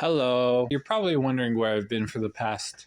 Hello. You're probably wondering where I've been for the past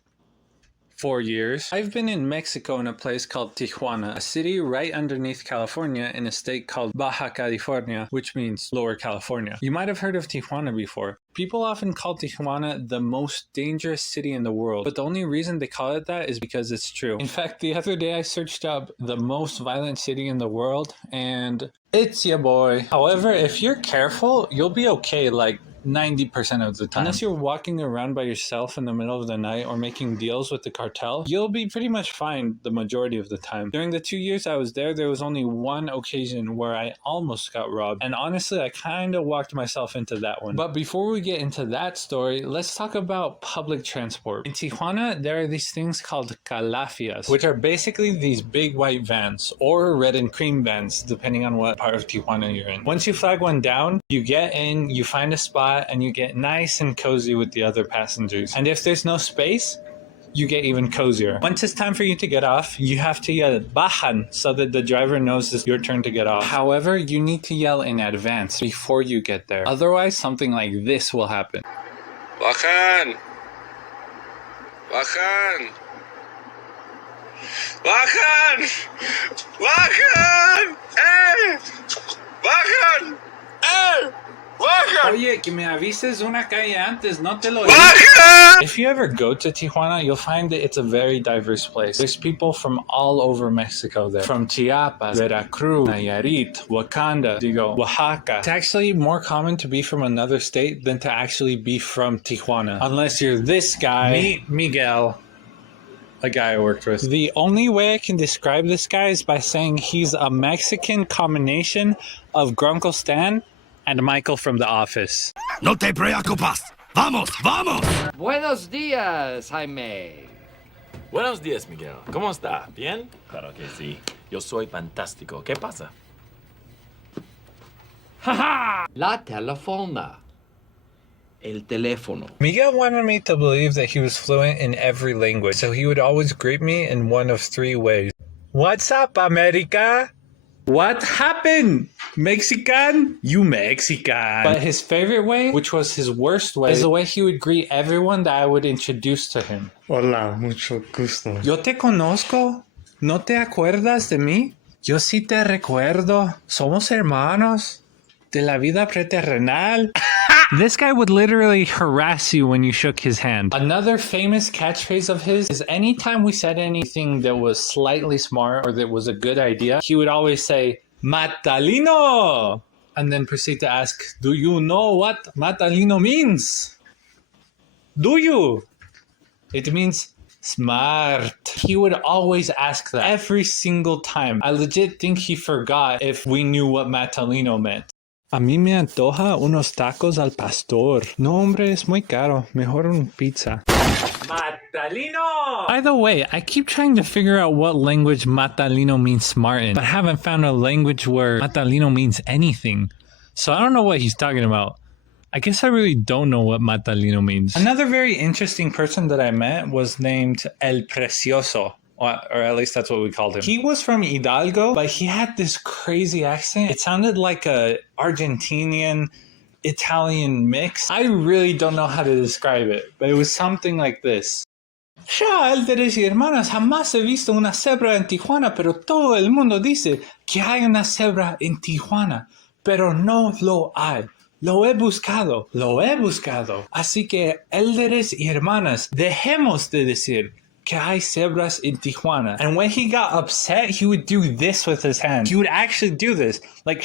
4 years. I've been in Mexico in a place called Tijuana, a city right underneath California in a state called Baja California, which means Lower California. You might have heard of Tijuana before. People often call Tijuana the most dangerous city in the world, but the only reason they call it that is because it's true. In fact, the other day I searched up the most violent city in the world, and it's ya boy. However, if you're careful, you'll be okay, like 90% of the time. Unless you're walking around by yourself in the middle of the night or making deals with the cartel, you'll be pretty much fine the majority of the time. During the 2 years I was there was only one occasion where I almost got robbed. And honestly, I kind of walked myself into that one. But before we get into that story, let's talk about public transport. In Tijuana, there are these things called calafias, which are basically these big white vans or red and cream vans, depending on what part of Tijuana you're in. Once you flag one down, you get in, you find a spot, and you get nice and cozy with the other passengers. And if there's no space, you get even cozier. Once it's time for you to get off, you have to yell "bajan" so that the driver knows it's your turn to get off. However, you need to yell in advance before you get there. Otherwise, something like this will happen. Bajan! Bajan! Bajan! Bajan! Eh! Bajan! Eh! Oye, que me avises una calle antes, no te lo Bajan! If you ever go to Tijuana, you'll find that it's a very diverse place. There's people from all over Mexico there. From Chiapas, Veracruz, Nayarit, Oaxaca. It's actually more common to be from another state than to actually be from Tijuana. Unless you're this guy. Meet Miguel. A guy I worked with. The only way I can describe this guy is by saying he's a Mexican combination of Grunkle Stan and Michael from The Office. No te preocupas. Vamos, vamos. Buenos días, Jaime. Buenos días, Miguel. ¿Cómo está? ¿Bien? Claro que sí. Yo soy fantástico. ¿Qué pasa? La telefona. El teléfono. Miguel wanted me to believe that he was fluent in every language, so he would always greet me in one of three ways. What's up, America? What happened? Mexican? You Mexican. But his favorite way, which was his worst way, is the way he would greet everyone that I would introduce to him. Hola, mucho gusto. Yo te conozco. ¿No te acuerdas de mí? Yo sí te recuerdo. Somos hermanos de la vida preterrenal. This guy would literally harass you when you shook his hand. Another famous catchphrase of his is anytime we said anything that was slightly smart or that was a good idea, he would always say, Matalino! And then proceed to ask, do you know what Matalino means? Do you? It means smart. He would always ask that every single time. I legit think he forgot if we knew what Matalino meant. A mí me antoja unos tacos al pastor. No, hombre, es muy caro. Mejor un pizza. Matalino! By the way, I keep trying to figure out what language Matalino means smart in, but haven't found a language where Matalino means anything. So I don't know what he's talking about. I guess I really don't know what Matalino means. Another very interesting person that I met was named El Precioso. Or at least that's what we called him. He was from Hidalgo, but he had this crazy accent. It sounded like a Argentinian Italian mix. I really don't know how to describe it, but it was something like this. Ya, Elderes y hermanas, jamás he visto una cebra en Tijuana, pero todo el mundo dice que hay una cebra en Tijuana, pero no lo hay. Lo he buscado. Así que, Elderes y hermanas, dejemos de decir que hay cebras in Tijuana. And when he got upset, he would do this with his hand. He would actually do this. Like,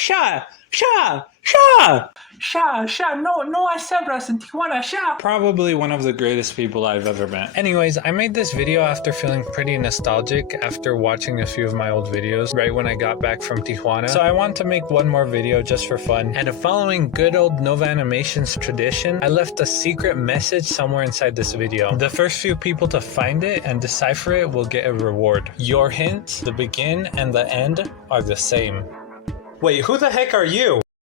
no hay cebras in Tijuana, Probably one of the greatest people I've ever met. Anyways, I made this video after feeling pretty nostalgic after watching a few of my old videos right when I got back from Tijuana. So I want to make one more video just for fun. And following good old Nova Animations tradition, I left a secret message somewhere inside this video. The first few people to find it and decipher it will get a reward. Your hint, the begin and the end are the same. Wait, who the heck are you?